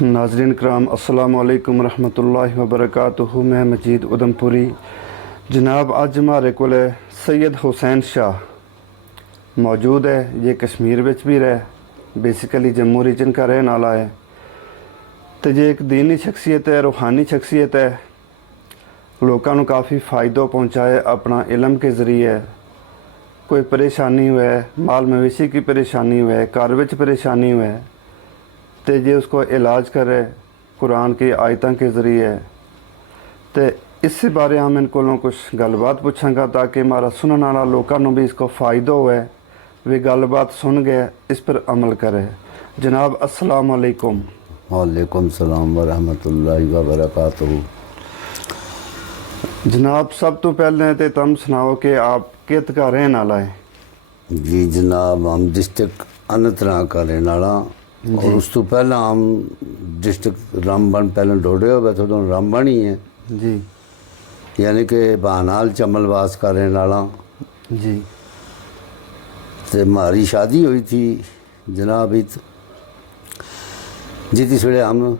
ناظرین کرام السلام علیکم ورحمۃ اللہ وبرکاتہ۔ میں مجید ادھمپوری جناب اج ہمارے کو سید حسین شاہ موجود ہے۔ یہ کشمیر بچ بھی رہے، بیسیکلی جموں ریجن کا رہن والا ہے۔ تو یہ ایک دینی شخصیت ہے، روحانی شخصیت ہے، لوگوں کو کافی فائدہ پہنچائے اپنا علم کے ذریعے۔ کوئی پریشانی ہوئے، مال مویشی کی پریشانی ہوئے، گھر وچ پریشانی ہوئے تو یہ اس کو علاج کرے قرآن کی آیتوں کے ذریعے۔ تو اس سے بارے ہم ان کو کچھ گل بات پوچھیں گا تاکہ ہمارا سننے والا لوگوں بھی اس کو فائدہ ہوئے، وہ گل بات سن گئے اس پر عمل کرے۔ جناب السلام علیکم۔ وعلیکم السلام ورحمۃ اللہ وبرکاتہ۔ جناب سب تو پہلے تو تم سناؤ کہ آپ کت کا رہن والا ہے؟ جی جناب ہم ڈسٹرکٹ اننت ناگ کا رہنے والا، اور اس تو پہلا ہم ڈسٹرکٹ رامبن پہلے ڈھوڑے ہوئے تھے تو رامبن ہی ہیں جی، یعنی کہ بانال چمل واس کا رہنے والا۔ جی تو ہماری شادی ہوئی تھی جناب جس ویلے ہم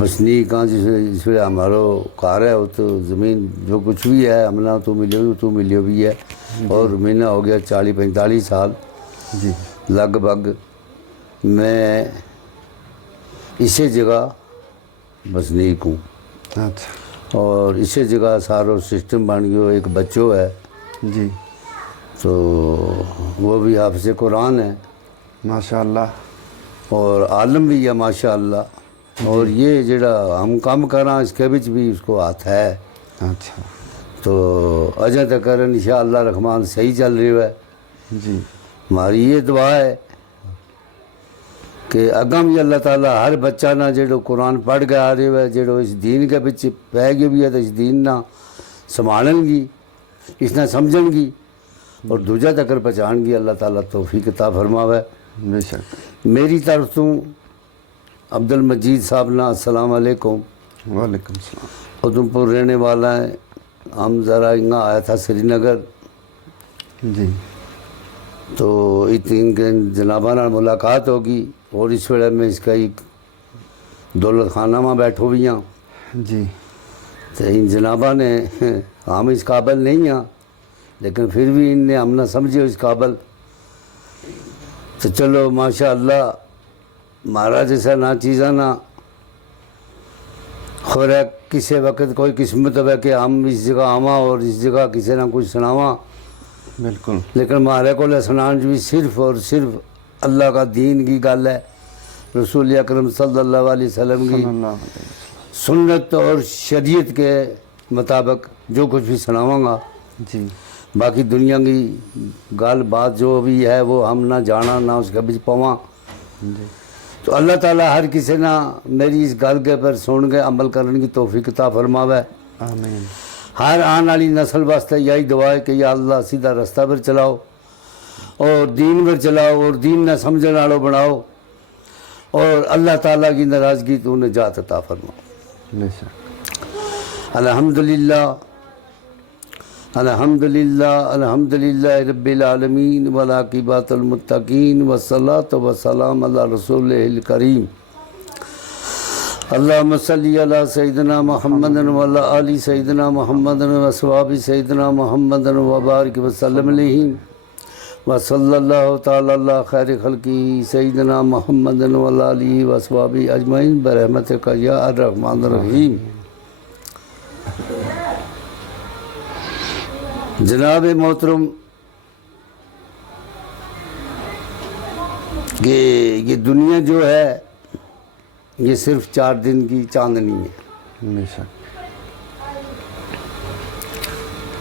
بسنیک ہاں، جس ویلے ہمارا گھر ہے وہ تو زمین جو کچھ بھی ہے ہم نے تو ملیو بھی ہے، اور مہینہ ہو گیا 40-45 سال جی لگ بھگ میں اسی جگہ بسنیک ہوں، اچھا اور اسی جگہ سارا سسٹم بن گیا۔ ایک بچوں ہے جی، تو وہ بھی حافظ قرآن ہے ماشاء اللہ، اور عالم بھی ہے ماشاء اللہ، اور یہ جڑا ہم کام کراں اس کے بچ بھی اس کو ہاتھ ہے۔ اچھا تو اجے تک انشاءاللہ رحمان صحیح چل رہی ہے۔ جی، ہماری یہ دعا ہے کہ اگم بھی اللہ تعالیٰ ہر بچہ نہ جڑو قرآن پڑھ کے آ رہے ہوئے، جڑو اس دین کے بچ پہ گئے بھی ہے تو اس دین نہ سنبھالن گی، اس نہ سمجھن گی، اور دوجہ تک پہچان گی۔ اللہ تعالیٰ توفیق عطا فرماوے۔ بے شک۔ میری طرف تو عبد المجید صاحب نا السلام علیکم، وعلیکم السلام۔ ادھمپور رہنے والا ہے۔ ہم ذرا یہاں آیا تھا سری نگر، جی تو ان کے جنابہ نال ملاقات ہوگی، اور اس ویلے میں اس کا ایک دولت خانہ میں بیٹھو بھی ہاں۔ جی تو ان جنابہ نے ہم اس قابل نہیں ہاں، لیکن پھر بھی ان نے ہم نہ سمجھے اس قابل، تو چلو ماشاء اللہ ہمارا جیسا نہ چیزاں نہ خورا کسی وقت کوئی قسمت ہوئے کہ ہم اس جگہ آواں اور اس جگہ کسی نہ کچھ سناواں، بالکل، لیکن ہمارے کو سنان بھی صرف اور صرف اللہ کا دین کی گل ہے، رسول اکرم صلی اللہ علیہ وسلم کی صلی اللہ علیہ سنت اور شریعت کے مطابق جو کچھ بھی سناواں گا۔ وسلم۔ جی باقی دنیا کی گل بات جو بھی ہے وہ ہم نہ جانا نہ اس کے بچ پواں۔ جی تو اللہ تعالیٰ ہر کسی نہ میری اس گل کے پر سن کے عمل کرنے کی توفیق عطا فرماوے۔ آمین۔ ہر آنے والی نسل واسطے یہی دعا ہے کہ یا اللہ سیدھا رستہ پر چلاؤ، اور دین پر چلاؤ، اور دین نہ سمجھنے والوں بناؤ، اور اللہ تعالیٰ کی ناراضگی تو نجات عطا فرماؤ۔ بے شک۔ الحمدللہ الحمدللہ الحمدللہ رب العالمین والعاقبۃ المتقین والصلاۃ والسلام علی رسول الکریم۔ اللہم صلی علی سیدنا محمد وعلی آل سیدنا محمد واصحاب سیدنا محمد وبارک وسلم علیہم، وصلی اللہ تعالی علی خیر خلقہ سیدنا محمد وعلی آلہ واصحاب اجمعین برحمتک یا الرحمن الرحیم۔ جناب محترم، کہ یہ دنیا جو ہے یہ صرف 4 دن کی چاندنی ہے، بے شک۔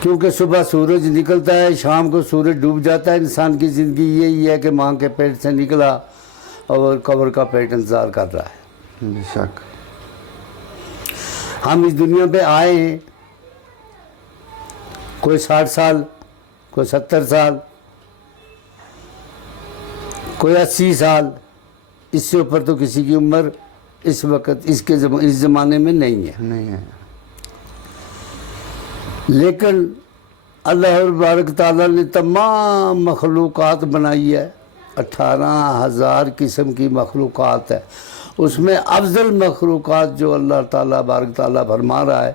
کیونکہ صبح سورج نکلتا ہے، شام کو سورج ڈوب جاتا ہے۔ انسان کی زندگی یہی ہے کہ ماں کے پیٹ سے نکلا اور قبر کا پیٹ انتظار کر رہا ہے۔ بے شک۔ ہم اس دنیا پہ آئے ہیں، کوئی 60 سال، کوئی 70 سال، کوئی 80 سال، اس سے اوپر تو کسی کی عمر اس وقت اس زمانے میں نہیں ہے۔ نہیں ہے۔ لیکن اللہ تبارک تعالیٰ نے تمام مخلوقات بنائی ہے، 18,000 قسم کی مخلوقات ہے، اس میں افضل مخلوقات جو اللہ تعالیٰ بارک تعالیٰ فرما رہا ہے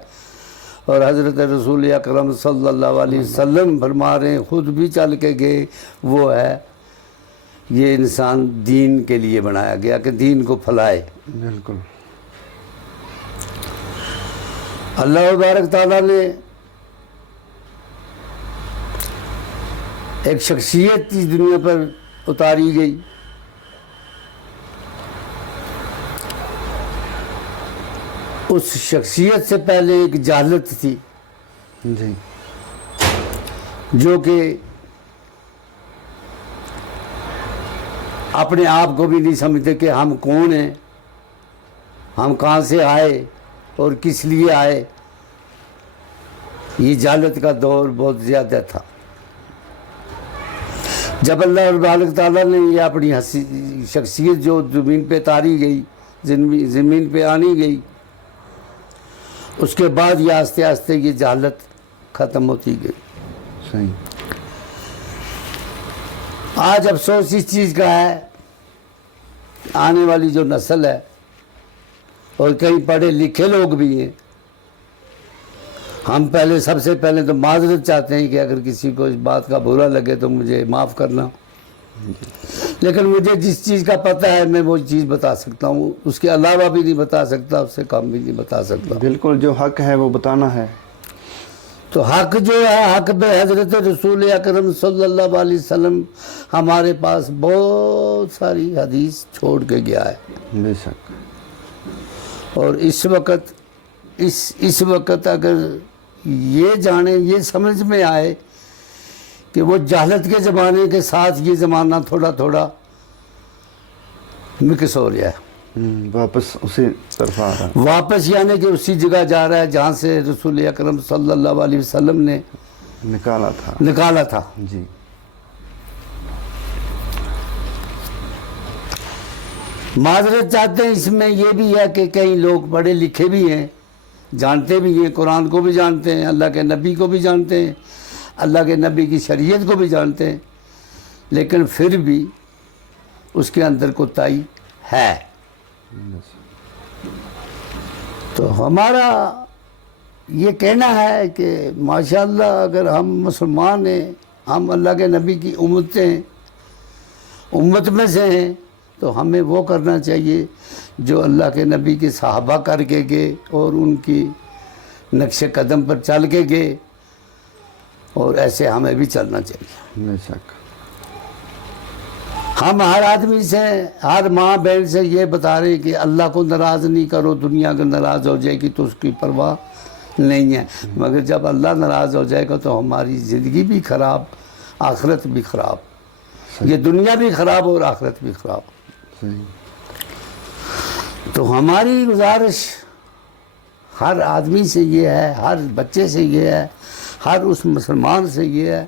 اور حضرت رسول اکرم صلی اللہ علیہ وسلم فرما رہے ہیں، خود بھی چل کے گئے، وہ ہے یہ انسان دین کے لیے بنایا گیا کہ دین کو پھیلائے۔ بالکل اللہ بارک تعالیٰ نے ایک شخصیت اس دنیا پر اتاری گئی، اس شخصیت سے پہلے ایک جہالت تھی جی جو کہ اپنے آپ کو بھی نہیں سمجھتے کہ ہم کون ہیں، ہم کہاں سے آئے اور کس لیے آئے۔ یہ جہالت کا دور بہت زیادہ تھا۔ جب اللہ تبارک تعالیٰ نے یہ اپنی شخصیت جو زمین پہ تاری گئی، زمین پہ آنی گئی، اس کے بعد یہ آہستہ آہستہ یہ جہالت ختم ہوتی گئی۔ صحیح۔ آج افسوس اس چیز کا ہے، آنے والی جو نسل ہے اور کئی پڑھے لکھے لوگ بھی ہیں، ہم پہلے سب سے پہلے تو معذرت چاہتے ہیں کہ اگر کسی کو اس بات کا برا لگے تو مجھے معاف کرنا، لیکن مجھے جس چیز کا پتہ ہے میں وہ چیز بتا سکتا ہوں، اس کے علاوہ بھی نہیں بتا سکتا، اس سے کم بھی نہیں بتا سکتا۔ بالکل جو حق ہے وہ بتانا ہے۔ تو حق جو ہے، حق پہ حضرت رسول اکرم صلی اللہ علیہ وسلم ہمارے پاس بہت ساری حدیث چھوڑ کے گیا ہے، بے شک۔ اور اس وقت اگر یہ جانے، یہ سمجھ میں آئے کہ وہ جہالت کے زمانے کے ساتھ یہ زمانہ تھوڑا تھوڑا مکس ہو رہا ہے، واپس اسی طرف آ رہا واپس یعنی کہ اسی جگہ جا رہا ہے جہاں سے رسول اکرم صلی اللہ علیہ وسلم نے ہے، نکالا تھا۔ جی معذرت چاہتے ہیں، اس میں یہ بھی ہے کہ کئی لوگ پڑھے لکھے بھی ہیں، جانتے بھی ہیں، قرآن کو بھی جانتے ہیں، اللہ کے نبی کو بھی جانتے ہیں، اللہ کے نبی کی شریعت کو بھی جانتے ہیں، لیکن پھر بھی اس کے اندر کوتاہی ہے۔ تو ہمارا یہ کہنا ہے کہ ماشاءاللہ اگر ہم مسلمان ہیں، ہم اللہ کے نبی کی امت میں سے ہیں، تو ہمیں وہ کرنا چاہیے جو اللہ کے نبی کے صحابہ کر کے گئے اور ان کی نقش قدم پر چل کے گئے، اور ایسے ہمیں بھی چلنا چاہیے۔ بے شک۔ ہم ہر آدمی سے، ہر ماں بہن سے یہ بتا رہے ہیں کہ اللہ کو ناراض نہیں کرو، دنیا کو ناراض ہو جائے گی تو اس کی پرواہ نہیں ہے، مگر جب اللہ ناراض ہو جائے گا تو ہماری زندگی بھی خراب، آخرت بھی خراب، یہ دنیا بھی خراب اور آخرت بھی خراب۔ صحیح۔ تو ہماری گزارش ہر آدمی سے یہ ہے، ہر بچے سے یہ ہے، ہر اس مسلمان سے یہ ہے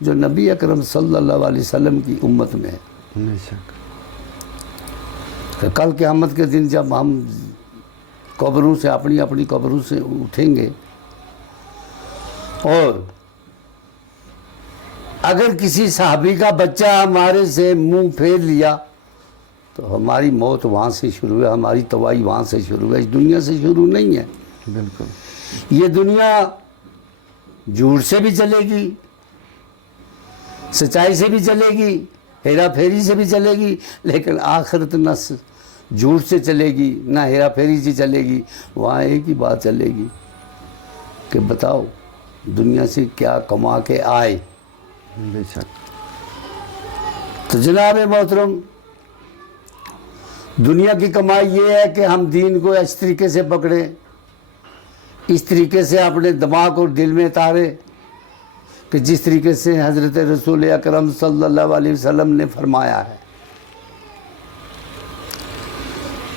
جو نبی اکرم صلی اللہ علیہ وسلم کی امت میں ہے، بے شک۔ کہ کل قیامت کے دن جب ہم قبروں سے، اپنی اپنی قبروں سے اٹھیں گے، اور اگر کسی صحابی کا بچہ ہمارے سے منہ پھیر لیا تو ہماری موت وہاں سے شروع ہے، ہماری تباہی وہاں سے شروع ہے، اس دنیا سے شروع نہیں ہے۔ بالکل۔ یہ دنیا جھوٹ سے بھی چلے گی، سچائی سے بھی چلے گی، ہیرا پھیری سے بھی چلے گی، لیکن آخرت نہ جھوٹ سے چلے گی نہ ہیرا پھیری سے چلے گی، وہاں ایک ہی بات چلے گی کہ بتاؤ دنیا سے کیا کما کے آئے۔ بے شک۔ تو جناب محترم، دنیا کی کمائی یہ ہے کہ ہم دین کو اس طریقے سے پکڑیں، اس طریقے سے اپنے دماغ اور دل میں اتاریں کہ جس طریقے سے حضرت رسول اکرم صلی اللہ علیہ وسلم نے فرمایا ہے،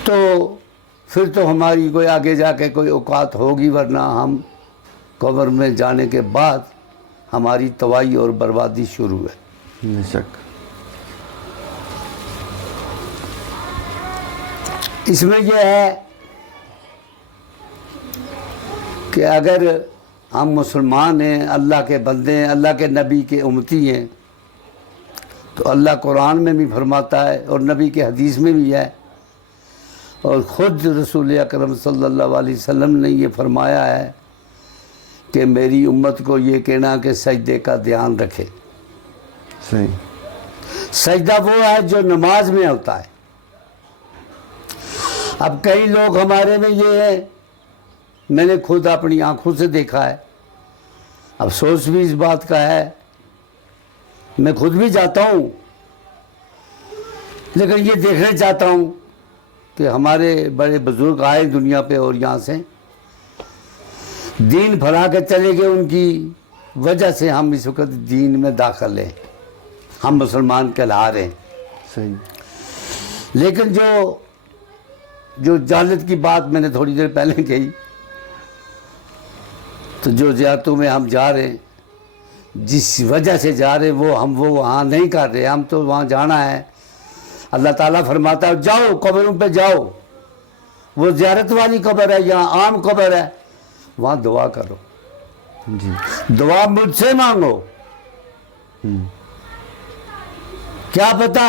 تو پھر تو ہماری کوئی آگے جا کے کوئی اوقات ہوگی، ورنہ ہم قبر میں جانے کے بعد ہماری تباہی اور بربادی شروع ہے۔ بے شک۔ اس میں یہ ہے کہ اگر ہم مسلمان ہیں، اللہ کے بندے ہیں، اللہ کے نبی کے امتی ہیں، تو تو اللہ قرآن میں بھی فرماتا ہے اور نبی کے حدیث میں بھی ہے، اور خود رسول اکرم صلی اللہ علیہ وسلم نے یہ فرمایا ہے کہ میری امت کو یہ کہنا کہ سجدے کا دھیان رکھے۔ صحیح۔ سجدہ وہ ہے جو نماز میں ہوتا ہے۔ اب کئی لوگ ہمارے میں یہ ہے، میں نے خود اپنی آنکھوں سے دیکھا ہے، افسوس بھی اس بات کا ہے، میں خود بھی جاتا ہوں، لیکن یہ دیکھنا چاہتا ہوں کہ ہمارے بڑے بزرگ آئے دنیا پہ اور یہاں سے دین پھیلا کے چلے گئے، ان کی وجہ سے ہم اس وقت دین میں داخل ہیں، ہم مسلمان کہلا رہے ہیں۔ صحیح۔ لیکن جو جہالت کی بات میں نے تھوڑی دیر پہلے کہی، تو جو زیارتوں میں ہم جا رہے ہیں، جس وجہ سے جا رہے ہیں وہ وہاں نہیں کر رہے، ہم تو وہاں جانا ہے۔ اللہ تعالیٰ فرماتا ہے جاؤ قبروں پہ جاؤ، وہ زیارت والی قبر ہے یا عام قبر ہے، وہاں دعا کرو، جی۔ دعا مجھ سے مانگو۔ کیا پتہ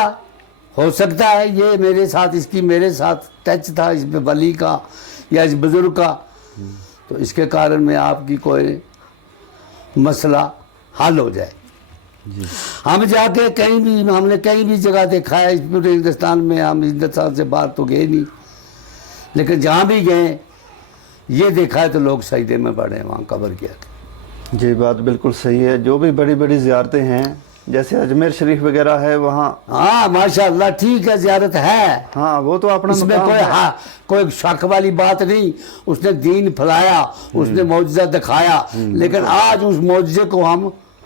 ہو سکتا ہے یہ میرے ساتھ، اس کی میرے ساتھ ٹچ تھا، اس میں ولی کا یا اس بزرگ کا، تو اس کے کارن میں آپ کی کوئی مسئلہ حل ہو جائے۔ جی۔ ہم جا کے کہیں بھی، ہم نے کہیں بھی جگہ دیکھا ہے اس پورے ہندوستان میں، ہم ہندوستان سے باہر تو گئے نہیں، لیکن جہاں بھی گئے یہ دیکھا ہے تو لوگ سجدے میں پڑے ہیں وہاں قبر کے آگے۔ جی، بات بالکل صحیح ہے۔ جو بھی بڑی بڑی زیارتیں ہیں جیسے اجمیر شریف وغیرہ ہے وہاں، ہاں ماشاءاللہ ٹھیک ہے، زیارت ہے، ہاں وہ تو اپنا اس میں مقام ہے۔ کوئی شک والی بات نہیں، اس نے دین پھیلایا، اس نے معجزہ دکھایا، لیکن آج اس معجزے کو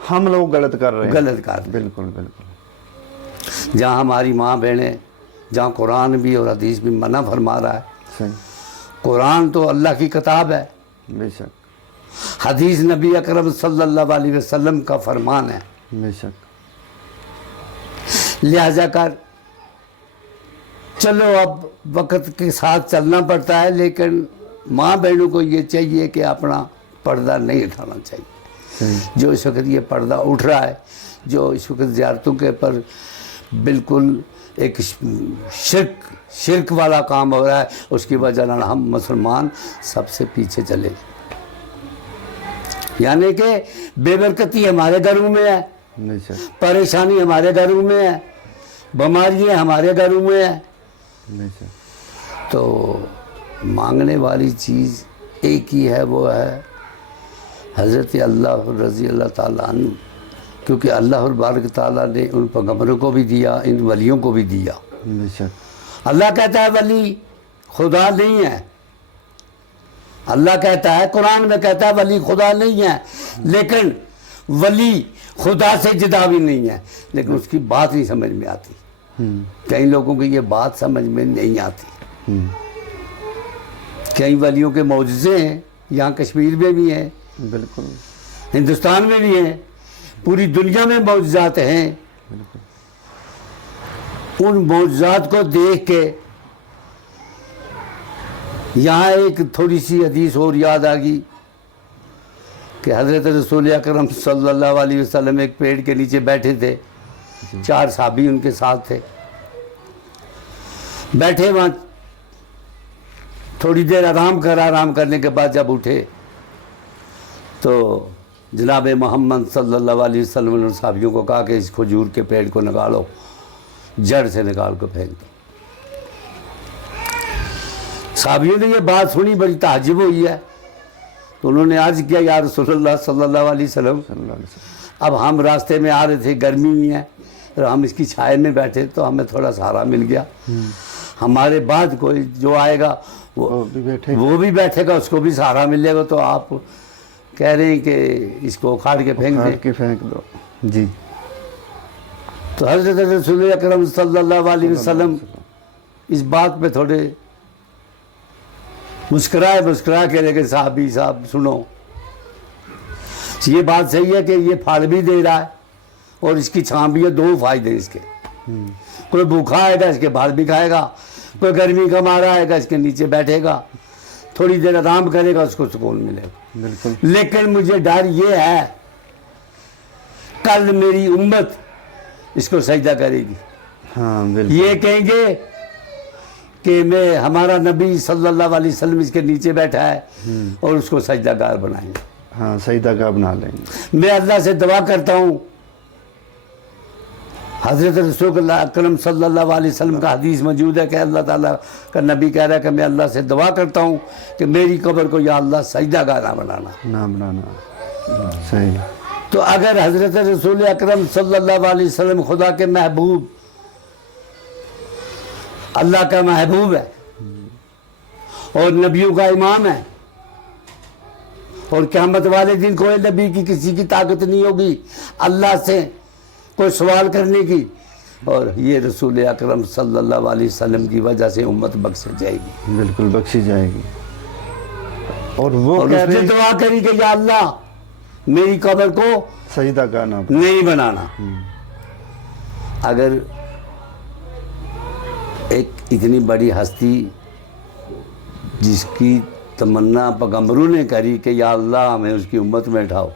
ہم لوگ غلط کر رہے ہیں۔ غلط کر رہے ہیں۔ بالکل بالکل۔ جہاں ہماری ماں بہنیں، جہاں قرآن بھی اور حدیث بھی منع فرما رہا ہے۔ صحیح۔ قرآن تو اللہ کی کتاب ہے، بے شک، حدیث نبی اکرم صلی اللہ علیہ وسلم کا فرمان ہے، بے شک۔ لہذا کر چلو اب وقت کے ساتھ چلنا پڑتا ہے، لیکن ماں بہنوں کو یہ چاہیے کہ اپنا پردہ نہیں اٹھانا چاہیے۔ صحیح۔ جو اس وقت یہ پردہ اٹھ رہا ہے، جو اس وقت زیارتوں کے پر بالکل ایک شرک والا کام ہو رہا ہے، اس کی وجہ سے ہم مسلمان سب سے پیچھے چلے گئے، یعنی کہ بے برکتی ہمارے گھروں میں ہے، بے شک، پریشانی ہمارے گھروں میں ہے، بیماریاں ہمارے گھروں میں ہے، بے شک۔ تو مانگنے والی چیز ایک ہی ہے، وہ ہے حضرت اللہ رضی اللہ تعالیٰ عنہ، کیونکہ اللہ بارک تعالیٰ نے ان پیغمبروں کو بھی دیا، ان ولیوں کو بھی دیا۔ بے شک۔ اللہ کہتا ہے ولی خدا نہیں ہے، اللہ کہتا ہے قرآن میں کہتا ہے ولی خدا نہیں ہے، لیکن ولی خدا سے جدا بھی نہیں ہے، لیکن اس کی بات نہیں سمجھ میں آتی۔ کئی لوگوں کی یہ بات سمجھ میں نہیں آتی۔ کئی ولیوں کے معجزے ہیں، یہاں کشمیر میں بھی ہیں، بالکل ہندوستان میں بھی ہیں، پوری دنیا میں معجزات ہیں۔ ان معجزات کو دیکھ کے یہاں ایک تھوڑی سی حدیث اور یاد آ گئی کہ حضرت رسول اکرم صلی اللہ علیہ وسلم ایک پیڑ کے نیچے بیٹھے تھے، 4 صحابی ان کے ساتھ تھے، بیٹھے وہاں تھوڑی دیر آرام کرنے کے بعد جب اٹھے تو جناب محمد صلی اللہ علیہ وسلم نے صحابیوں کو کہا کہ اس کھجور کے پیڑ کو نکالو، جڑ سے نکال کو پھینک دو۔ صحابیوں نے یہ بات سنی، بڑی تعجب ہوئی ہے، تو انہوں نے عرض کیا یا رسول اللہ صلی اللہ علیہ وسلم، اب ہم راستے میں آ رہے تھے، گرمی بھی ہے، اور ہم اس کی چھائے میں بیٹھے تو ہمیں تھوڑا سہارا مل گیا، ہمارے بعد کوئی جو آئے گا وہ بھی بیٹھے گا، اس کو بھی سہارا ملے گا، تو آپ کہہ رہے ہیں کہ اس کو اکھاڑ کے پھینک دو۔ جی۔ تو حضرت رسول اکرم صلی اللہ علیہ وسلم اس بات پہ تھوڑے مسکرا کے لیکن صحابی صاحب سنو، یہ بات صحیح ہے کہ یہ پھل بھی دے رہا ہے اور اس کی چھاں بھی ہے، 2 فائدے اس کے، کوئی بھوکا آئے گا اس کے پھل بھی کھائے گا، کوئی گرمی کا مارا آئے گا اس کے نیچے بیٹھے گا، تھوڑی دیر آرام کرے گا، اس کو سکون ملے گا۔ بالکل۔ لیکن مجھے ڈر یہ ہے کل میری امت اس کو سجدہ کرے گی. ہاں بالکل. یہ کہیں گے کہ میں ہمارا نبی صلی اللہ علیہ وسلم اس کے نیچے بیٹھا ہے اور اس کو سجدہ گار بنائیں گے. ہاں سجدہ گاہ بنا لیں گے. میں اللہ سے دعا کرتا ہوں. حضرت رسول اللہ اکرم صلی اللہ علیہ وسلم کا حدیث موجود ہے کہ اللہ تعالیٰ کا نبی کہہ رہا ہے کہ میں اللہ سے دعا کرتا ہوں کہ میری قبر کو یا اللہ سجدہ گاہ نہ بنانا. نہ بنانا. صحیح. تو اگر حضرت رسول اکرم صلی اللہ علیہ وسلم خدا کے محبوب اللہ کا محبوب ہے اور نبیوں کا امام ہے اور قیامت والے دن کوئی نبی کی کسی کی طاقت نہیں ہوگی اللہ سے کوئی سوال کرنے کی, اور یہ رسول اکرم صلی اللہ علیہ وسلم کی وجہ سے امت بخش جائے گی. بالکل بخشی جائے گی. اور وہ اور کہہ اس نے رہے دعا کری کہ یا اللہ میری قبر کو سجدہ گاہ نہ نہیں بنانا. اگر ایک اتنی بڑی ہستی جس کی تمنا پیغمبروں نے کری کہ یا اللہ ہمیں اس کی امت میں اٹھاؤ,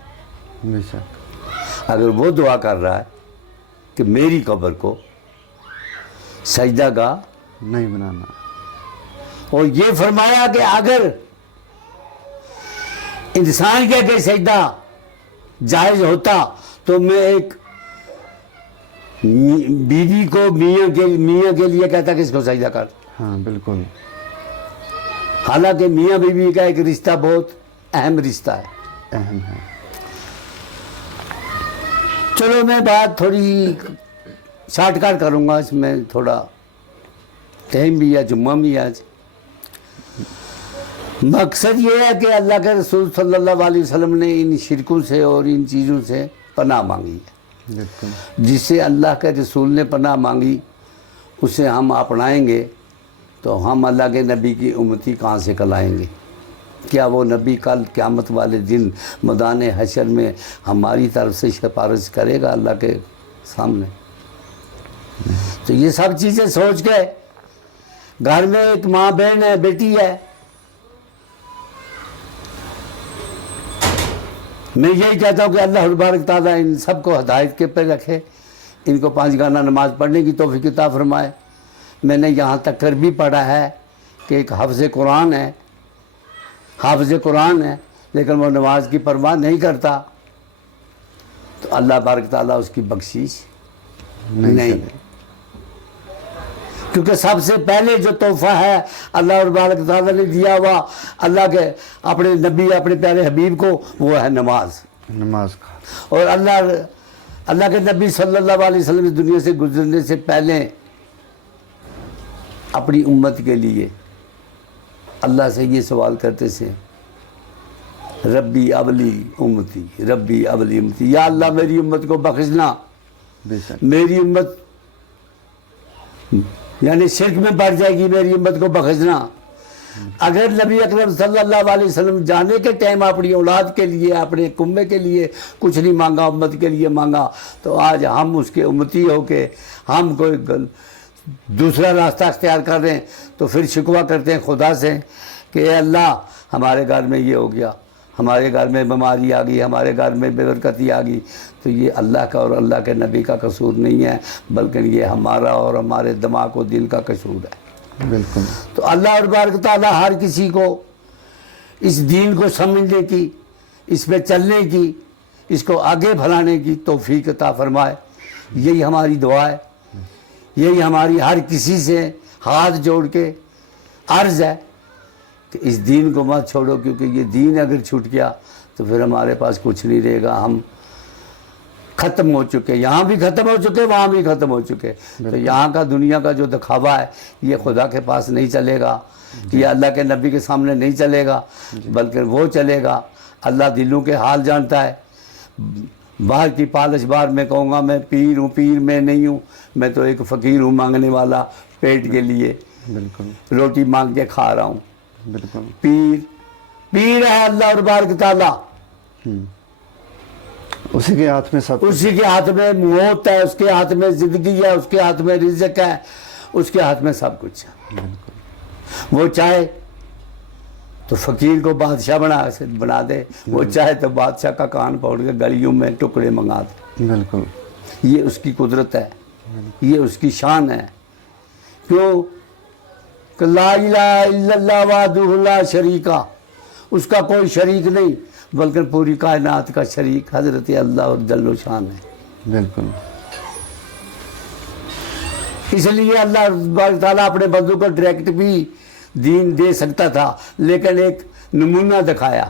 بے شک. اگر وہ دعا کر رہا ہے کہ میری قبر کو سجدہ گاہ, نہیں بنانا. اور یہ فرمایا کہ اگر انسان کے کہ سجدہ جائز ہوتا تو میں ایک بیوی کو میاں کے لیے کہتا کہ اس کو سجدہ کر. ہاں بالکل. حالانکہ میاں بیوی کا ایک رشتہ بہت اہم رشتہ ہے. اہم ہے. چلو میں بات تھوڑی شارٹ کٹ کروں گا, اس میں تھوڑا ٹائم بھی ہے, جمعہ بھی ہے آج. مقصد یہ ہے کہ اللہ کے رسول صلی اللہ علیہ وسلم نے ان شرکوں سے اور ان چیزوں سے پناہ مانگی ہے. بالکل. جس سے اللہ کے رسول نے پناہ مانگی اسے ہم اپنائیں گے تو ہم اللہ کے نبی کی امتی کہاں سے کلائیں گے. کیا وہ نبی کل قیامت والے دن میدان حشر میں ہماری طرف سے سفارش کرے گا اللہ کے سامنے؟ تو یہ سب چیزیں سوچ کے گھر میں ایک ماں بہن ہے, بیٹی ہے, میں یہی کہتا ہوں کہ اللہ تبارک تعالیٰ ان سب کو ہدایت کے پہ رکھے, ان کو 5 گانا نماز پڑھنے کی توفیق عطا فرمائے. میں نے یہاں تک کر بھی پڑھا ہے کہ ایک حافظ قرآن ہے لیکن وہ نماز کی پرواہ نہیں کرتا, تو اللہ تبارک تعالیٰ اس کی بخشش نہیں, کیونکہ سب سے پہلے جو تحفہ ہے اللہ تبارک تعالیٰ نے دیا ہوا اللہ کے اپنے نبی اپنے پیارے حبیب کو, وہ ہے نماز. نماز کا. اور اللہ کے نبی صلی اللہ علیہ وسلم اس دنیا سے گزرنے سے پہلے اپنی امت کے لیے اللہ سے یہ سوال کرتے تھے, ربی ابلی امتی, ربی ابلی امتی, یا اللہ میری امت کو بخشنا. بے شک. میری امت یعنی شرک میں پڑ جائے گی, میری امت کو بخشنا. اگر نبی اکرم صلی اللہ علیہ وسلم جانے کے ٹائم اپنی اولاد کے لیے اپنے کنبے کے لیے کچھ نہیں مانگا, امت کے لیے مانگا, تو آج ہم اس کے امتی ہو کے ہم کوئی دوسرا راستہ اختیار کر رہے ہیں تو پھر شکوہ کرتے ہیں خدا سے کہ اے اللہ ہمارے گھر میں یہ ہو گیا, ہمارے گھر میں بیماری آ گئی, ہمارے گھر میں بے برکتی آ گئی. تو یہ اللہ کا اور اللہ کے نبی کا قصور نہیں ہے, بلکہ یہ ہمارا اور ہمارے دماغ و دل کا قصور ہے. بالکل. تو اللہ تبارک تعالیٰ ہر کسی کو اس دین کو سمجھنے کی, اس پہ چلنے کی, اس کو آگے بڑھانے کی توفیق عطا فرمائے. یہی ہماری دعا ہے, یہی ہماری ہر کسی سے ہاتھ جوڑ کے عرض ہے کہ اس دین کو مت چھوڑو, کیونکہ یہ دین اگر چھوٹ گیا تو پھر ہمارے پاس کچھ نہیں رہے گا. ہم ختم ہو چکے, یہاں بھی ختم ہو چکے, وہاں بھی ختم ہو چکے. تو یہاں کا دنیا کا جو دکھاوا ہے یہ خدا کے پاس نہیں چلے گا, یہ اللہ کے نبی کے سامنے نہیں چلے گا, بلکہ وہ چلے گا. اللہ دلوں کے حال جانتا ہے. باہر کی پالش بار میں کہوں گا میں پیر ہوں, پیر میں نہیں ہوں, میں تو ایک فقیر ہوں مانگنے والا, پیٹ کے لیے بالکل. روٹی مانگ کے کھا رہا ہوں. بالکل. پیر ہے اللہ تبارک تعالیٰ, اسی کے ہاتھ میں سب, اسی کے ہاتھ میں موت ہے, اس کے ہاتھ میں زندگی ہے, اس کے ہاتھ میں رزق ہے, اس کے ہاتھ میں سب کچھ ہے. وہ چاہے تو فقیر کو بادشاہ بنا دے, وہ چاہے تو بادشاہ کا کان پکڑ کے گلیوں میں ٹکڑے منگا دے. بالکل. یہ اس کی قدرت ہے، یہ اس کی شان ہے. کیوں کہ لا الہ الا اللہ وحدہ لا شریکہ، اس کا کوئی شریک نہیں بلکہ پوری کائنات کا شریک حضرت اللہ اور جل و شان ہے. بالکل. اس لیے اللہ تعالیٰ اپنے بندوں کو ڈائریکٹ بھی دین دے سکتا تھا، لیکن ایک نمونہ دکھایا.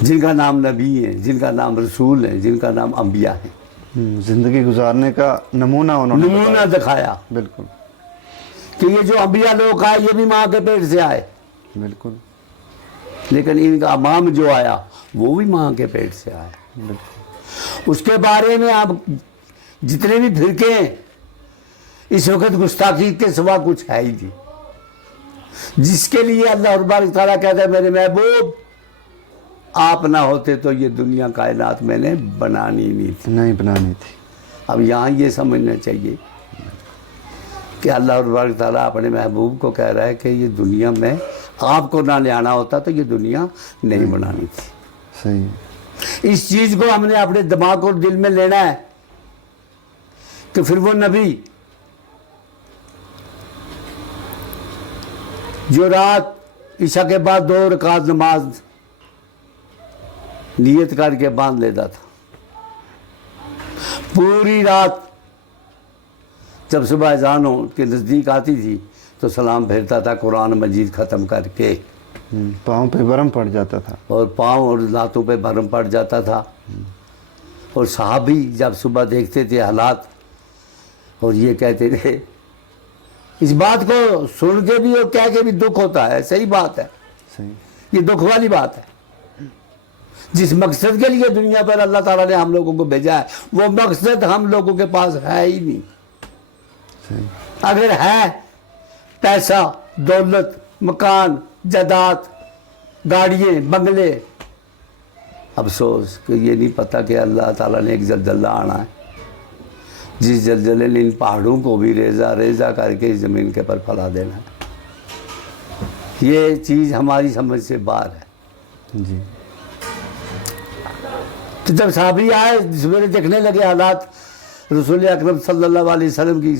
جن کا نام نبی ہے، جن کا نام رسول ہے، جن کا نام انبیاء ہے، زندگی گزارنے کا نمونہ انہوں نے نمونہ دکھایا. بالکل کہ یہ جو انبیاء لوگ آئے یہ بھی ماں کے پیٹ سے آئے، بالکل لیکن ان کا امام جو آیا وہ بھی ماں کے پیٹ سے آیا. بالکل. اس کے بارے میں آپ جتنے بھی فرقے ہیں اس وقت گستاخی کے سوا کچھ ہے ہی نہیں، جس کے لیے اللہ تبارک تعالیٰ کہتا ہے میرے محبوب آپ نہ ہوتے تو یہ دنیا کائنات میں نے بنانی نہیں تھی. نہیں بنانی تھی. اب یہاں یہ سمجھنا چاہیے کہ اللہ تبارک تعالیٰ اپنے محبوب کو کہہ رہا ہے کہ یہ دنیا میں آپ کو نہ لے آنا ہوتا تو یہ دنیا نہیں بنانی تھی. صحیح. اس چیز کو ہم نے اپنے دماغ اور دل میں لینا ہے کہ پھر وہ نبی جو رات عشاء کے بعد 2 رکعت نماز نیت کر کے باندھ لیتا تھا، پوری رات جب صبح اذان کے نزدیک آتی تھی تو سلام پھیرتا تھا قرآن مجید ختم کر کے، پاؤں پہ برم پڑ جاتا تھا اور پاؤں اور لاتوں پہ بھرم پڑ جاتا تھا. اور صحابی جب صبح دیکھتے تھے حالات اور یہ کہتے تھے، اس بات کو سن کے بھی اور کہہ کے بھی دکھ ہوتا ہے. صحیح بات ہے، صحیح. یہ دکھ والی بات ہے. جس مقصد کے لیے دنیا پر اللہ تعالیٰ نے ہم لوگوں کو بھیجا ہے وہ مقصد ہم لوگوں کے پاس ہے ہی نہیں. صحیح. اگر ہے پیسہ، دولت، مکان، جائیداد، گاڑیاں، بنگلے، افسوس کہ یہ نہیں پتہ کہ اللہ تعالیٰ نے ایک زلزلہ آنا ہے جس زلزلے نے ان پہاڑوں کو بھی ریزہ ریزہ کر کے زمین کے پر پھیلا دینا ہے. یہ چیز ہماری سمجھ سے باہر ہے. جی. تو جب صحابی آئے سویرے دیکھنے لگے حالات رسول اکرم صلی اللہ علیہ وسلم کی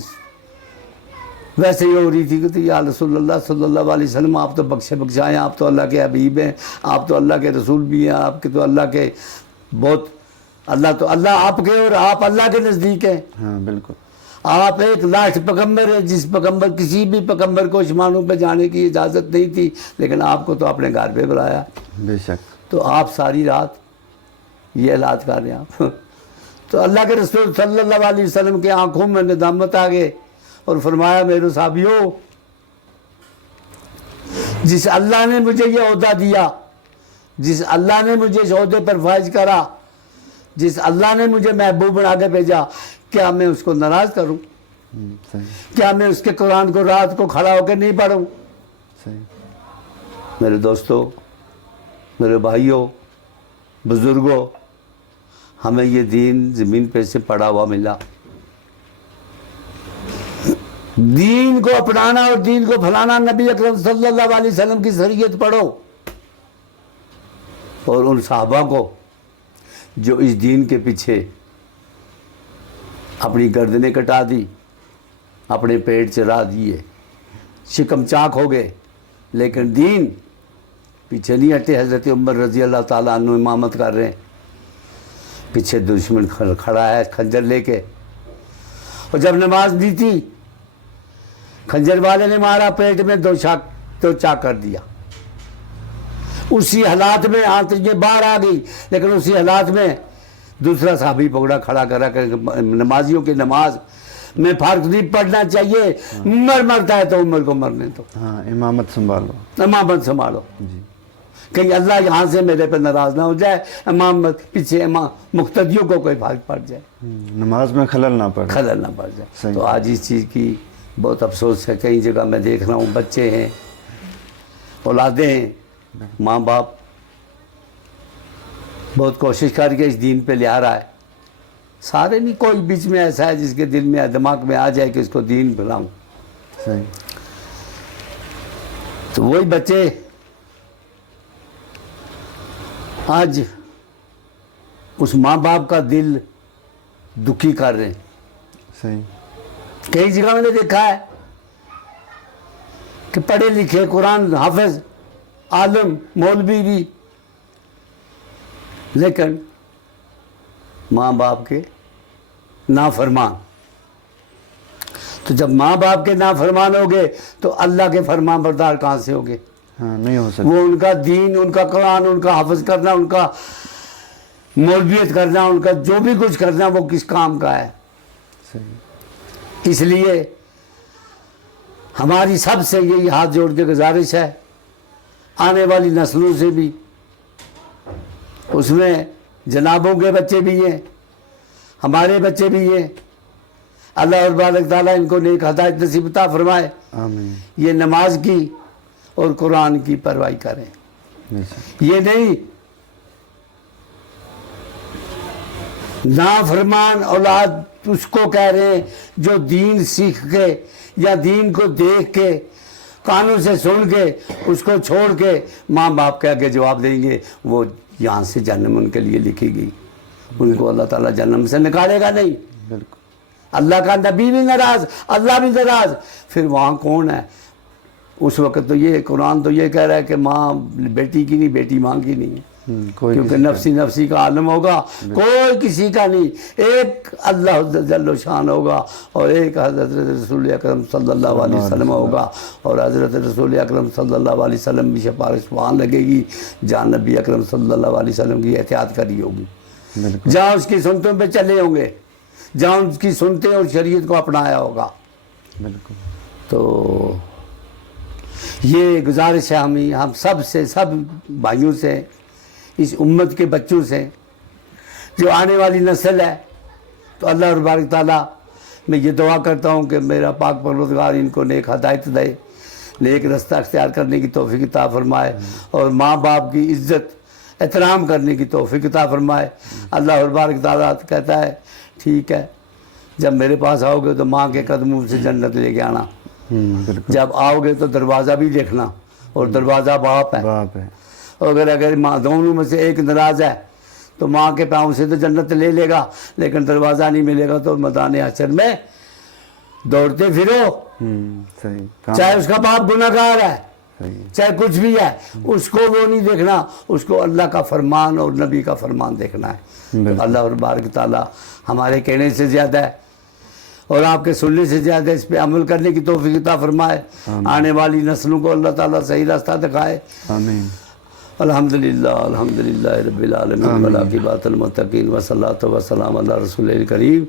ویسے ہی ہو رہی تھی کہ یا رسول اللہ صلی اللہ علیہ وسلم آپ تو بخشے بخشائیں، آپ تو اللہ کے حبیب ہیں، آپ تو اللہ کے رسول بھی ہیں، آپ کے تو اللہ کے بہت اللہ آپ کے اور آپ اللہ کے نزدیک ہیں. ہاں بالکل. آپ ایک لاسٹ پیغمبر ہے جس پیغمبر کسی بھی پیغمبر کو آسمانوں پہ جانے کی اجازت نہیں تھی، لیکن آپ کو تو اپنے گھر پہ بلایا. بے شک. تو آپ ساری رات یہ حالات کر رہے ہیں آپ. تو اللہ کے رسول صلی اللہ علیہ وسلم کے آنکھوں میں ندامت آ گئے اور فرمایا میرے صحابیوں، جس اللہ نے مجھے یہ عہدہ دیا، جس اللہ نے مجھے اس عہدے پر فائز کرا، جس اللہ نے مجھے محبوب بنا کے بھیجا، کیا میں اس کو ناراض کروں؟ صحیح. کیا میں اس کے قرآن کو رات کو کھڑا ہو کے نہیں پڑھوں؟ صحیح. میرے دوستو، میرے بھائیوں، بزرگوں، ہمیں یہ دین زمین پہ سے پڑا ہوا ملا. دین کو اپنانا اور دین کو پھیلانا، نبی اکرم صلی اللہ علیہ وسلم کی شریعت پڑھو، اور ان صحابہ کو جو اس دین کے پیچھے اپنی گردنیں کٹا دی، اپنے پیٹ چرا دیے، شکم چاک ہو گئے، لیکن دین پیچھے نہیں ہٹے. حضرت عمر رضی اللہ تعالیٰ عنہ امامت کر رہے ہیں، پیچھے دشمن کھڑا ہے خنجر لے کے، اور جب نماز دی تھی خنجر والے نے مارا، پیٹ میں دو چاک کر دیا. اسی حالات میں آنتیں باہر آ گئی، لیکن اسی حالات میں دوسرا صحابی پکڑا کھڑا کرا کہ نمازیوں کی نماز میں فرق نہیں پڑنا چاہیے، عمر مرتا ہے تو عمر کو مرنے دو. ہاں امامت سنبھالو. امامت سنبھالو، جی. کہیں اللہ یہاں سے میرے پہ ناراض نہ ہو جائے، امامت پیچھے مقتدیوں کو کوئی فرق پڑ جائے، نماز میں خلل نہ پڑے. خلل نہ پڑ جائے. صحیح. تو آج اس چیز کی بہت افسوس ہے. کئی جگہ میں دیکھ رہا ہوں بچے ہیں، اولادیں ہیں، ماں باپ بہت کوشش کر کے اس دین پہ لے آ رہا ہے. سارے نہیں، کوئی بیچ میں ایسا ہے جس کے دل میں دماغ میں آ جائے کہ اس کو دین پھیلاؤں. صحیح. تو وہی بچے آج اس ماں باپ کا دل دکھی کر رہے ہیں. صحیح. کئی جگہ میں نے دیکھا ہے کہ پڑھے لکھے قرآن حافظ عالم مولوی بھی، لیکن ماں باپ کے نافرمان. تو جب ماں باپ کے نافرمان ہوگے تو اللہ کے فرمان بردار کہاں سے ہوگے؟ ہاں نہیں ہو سکتا. وہ ان کا دین، ان کا قرآن، ان کا حافظ کرنا، ان کا مولویت کرنا، ان کا جو بھی کچھ کرنا وہ کس کام کا ہے؟ صحیح. اس لیے ہماری سب سے یہی ہاتھ جوڑ کے گزارش ہے، آنے والی نسلوں سے بھی، اس میں جنابوں کے بچے بھی ہیں، ہمارے بچے بھی ہیں، اللہ تبارک تعالیٰ ان کو نیک ہدایت نصیب عطا فرمائے. آمین. یہ نماز کی اور قرآن کی پرواہی کریں. بے شک. یہ نہیں نافرمان اولاد اس کو کہہ رہے ہیں جو دین سیکھ کے یا دین کو دیکھ کے کانوں سے سن کے اس کو چھوڑ کے ماں باپ کے آگے جواب دیں گے، وہ یہاں سے جہنم ان کے لیے لکھی گئی. ان کو اللہ تعالیٰ جہنم سے نکالے گا نہیں. بالکل. اللہ کا نبی بھی ناراض، اللہ بھی ناراض، پھر وہاں کون ہے؟ اس وقت تو یہ قرآن تو یہ کہہ رہا ہے کہ ماں بیٹی کی نہیں، بیٹی ماں کی نہیں ہے. کوئی کیونکہ کسی کا- نفسی نفسی کا عالم ہوگا، کوئی کسی کا نہیں. ایک اللہ جل و شان ہوگا اور ایک حضرت رسول اکرم صلی اللہ علیہ وسلم ہوگا، اور حضرت رسول اکرم صلی اللہ علیہ وسلم کی سفارش وہاں لگے گی جہاں نبی اکرم صلی اللہ علیہ وسلم کی احتیاط کری ہوگی، بالکل. جہاں اس کی سنتوں پہ چلے ہوں گے، جہاں اس کی سنتے اور شریعت کو اپنایا ہوگا. بالکل. تو یہ گزارش ہے ہم سب سے، سب بھائیوں سے، اس امت کے بچوں سے، جو آنے والی نسل ہے. تو اللہ تبارک تعالیٰ میں یہ دعا کرتا ہوں کہ میرا پاک پروردگار ان کو نیک ہدایت دے، نیک رستہ اختیار کرنے کی توفیق عطا فرمائے، اور ماں باپ کی عزت احترام کرنے کی توفیق عطا فرمائے. اللہ تبارک تعالیٰ کہتا ہے ٹھیک ہے جب میرے پاس آؤ گے تو ماں کے قدموں سے جنت لے کے آنا، بالکل. جب آؤ گے تو دروازہ بھی دیکھنا، اور دروازہ باپ ہے. باپ ہے. اگر ماں دونوں میں سے ایک ناراض ہے تو ماں کے پاؤں سے تو جنت لے لے گا، لیکن دروازہ نہیں ملے گا تو میدان حشر میں دوڑتے پھرو. صحیح. کام- چاہے اس کا باپ گناہ گار ہے، صحیح. چاہے کچھ بھی ہے، اس کو وہ نہیں دیکھنا، اس کو اللہ کا فرمان اور نبی کا فرمان دیکھنا ہے. بالکل. تو اللہ تبارک تعالیٰ ہمارے کہنے سے زیادہ ہے اور آپ کے سننے سے زیادہ اس پہ عمل کرنے کی توفیق عطا فرمائے. آنے والی نسلوں کو اللہ تعالیٰ صحیح راستہ دکھائے. آمین. الحمدللہ الحمدللہ رب العالمین والعاقبۃ للمتقین والصلاۃ والسلام علی رسول الکریم.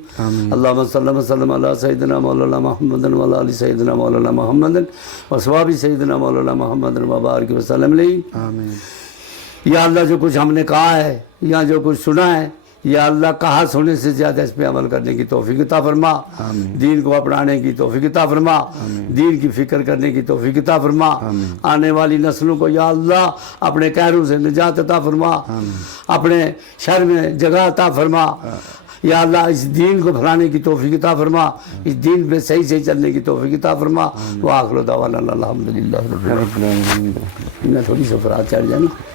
اللہم صلی وسلم علی سیدنا مولانا محمد وعلی آل سیدنا مولانا محمد واصحاب سیدنا مولانا محمد وبارک وسلم علیہ. آمین. یا اللہ جو کچھ ہم نے کہا ہے یا جو کچھ سنا ہے، یا اللہ کہا سننے سے زیادہ اس پہ عمل کرنے کی توفیق عطا فرما. دین کو اپنانے کی توفیق عطا فرما. دین کی فکر کرنے کی توفیق عطا فرما. آنے والی نسلوں کو یا اللہ اپنے قہروں سے نجات عطا فرما، اپنے شر میں جگہ عطا فرما. یا اللہ اس دین کو پھیلانے کی توفیق عطا فرما، اس دین پہ صحیح صحیح چلنے کی توفیق عطا فرما. وآخر دعوانا الحمدللہ رب العالمین. میں تھوڑی سفرات چڑھ جانا.